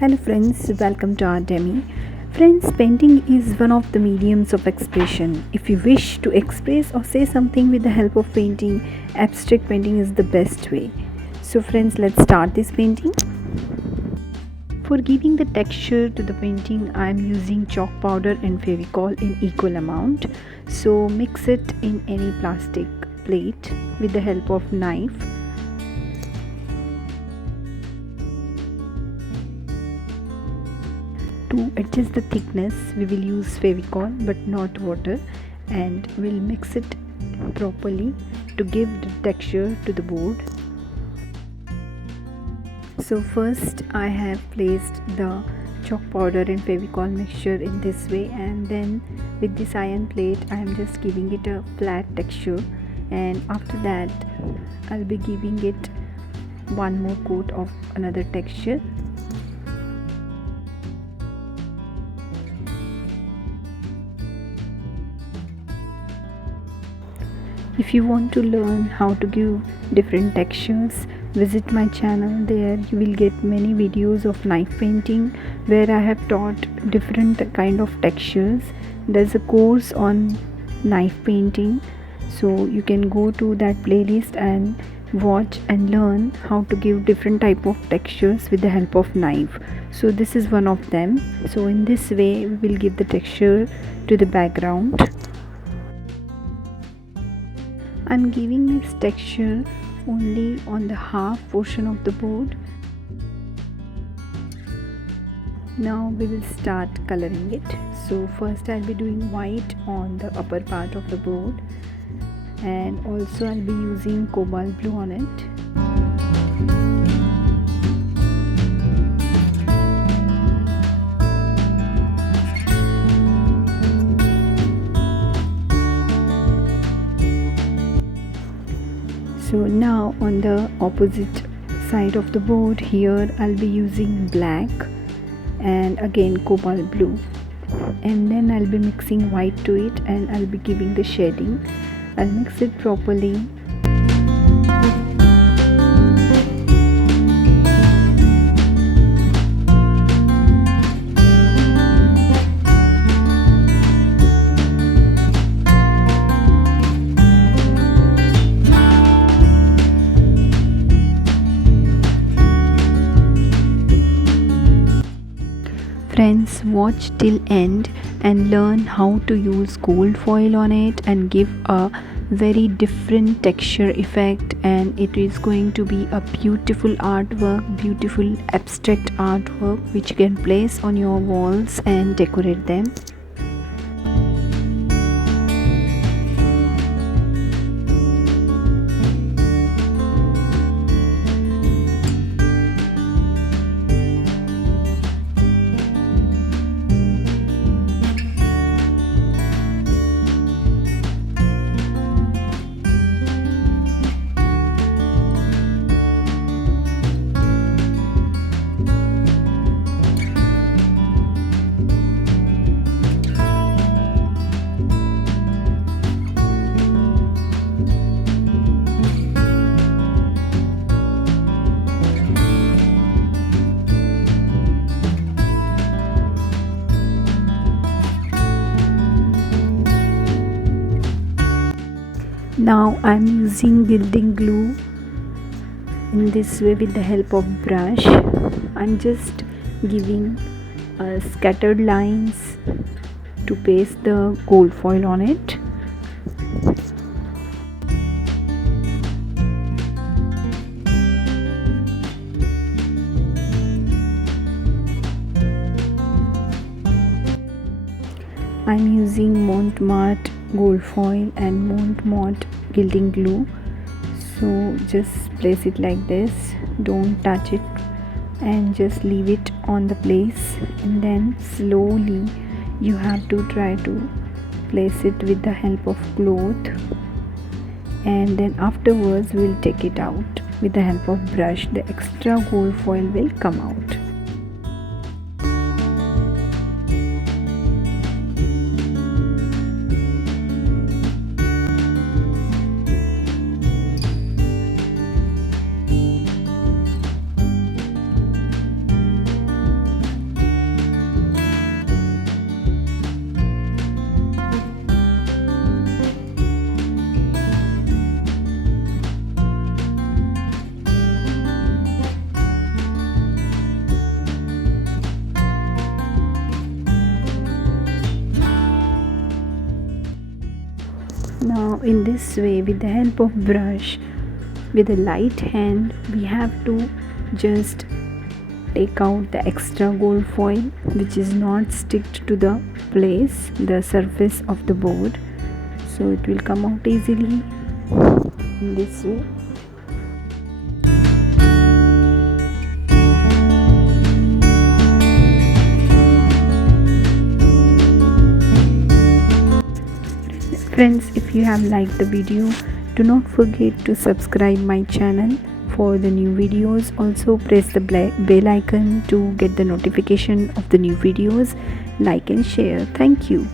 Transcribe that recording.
Hello friends, welcome to our demi. Friends, painting is one of the mediums of expression. If you wish to express or say something with the help of painting, abstract painting is the best way. So friends, let's start this painting. For giving the texture to the painting, I am using chalk powder and fevicol in equal amount. So mix it in any plastic plate with the help of knife. To adjust the thickness, we will use fevicol but not water, and we'll mix it properly to give the texture to the board. So first I have placed the chalk powder and fevicol mixture in this way, and then with this iron plate I am just giving it a flat texture, and after that I'll be giving it one more coat of another texture. If you want to learn how to give different textures, visit my channel. There you will get many videos of knife painting where I have taught different kind of textures. There's a course on knife painting, so you can go to that playlist and watch and learn how to give different type of textures with the help of knife. So this is one of them. So in this way we will give the texture to the background. I'm giving this texture only on the half portion of the board. Now we will start coloring it. So first I'll be doing white on the upper part of the board, and also I'll be using cobalt blue on it. So now on the opposite side of the board, here I'll be using black and again cobalt blue, and then I'll be mixing white to it and I'll be giving the shading. I'll mix it properly. Friends, watch till end and learn how to use gold foil on it and give a very different texture effect, and it is going to be a beautiful artwork, beautiful abstract artwork which you can place on your walls and decorate them. Now I'm using gilding glue in this way with the help of brush. I'm just giving scattered lines to paste the gold foil on it. I'm using Monte Marte gold foil and Monte Marte gilding glue. So just place it like this, don't touch it, and just leave it on the place, and then slowly you have to try to place it with the help of cloth, and then afterwards we'll take it out with the help of brush. The extra gold foil will come out. Now in this way, with the help of brush, with a light hand, we have to just take out the extra gold foil which is not sticked to the place, the surface of the board, so it will come out easily in this way. Friends, if you have liked the video, do not forget to subscribe my channel for the new videos. Also press the bell icon to get the notification of the new videos. Like and share. Thank you.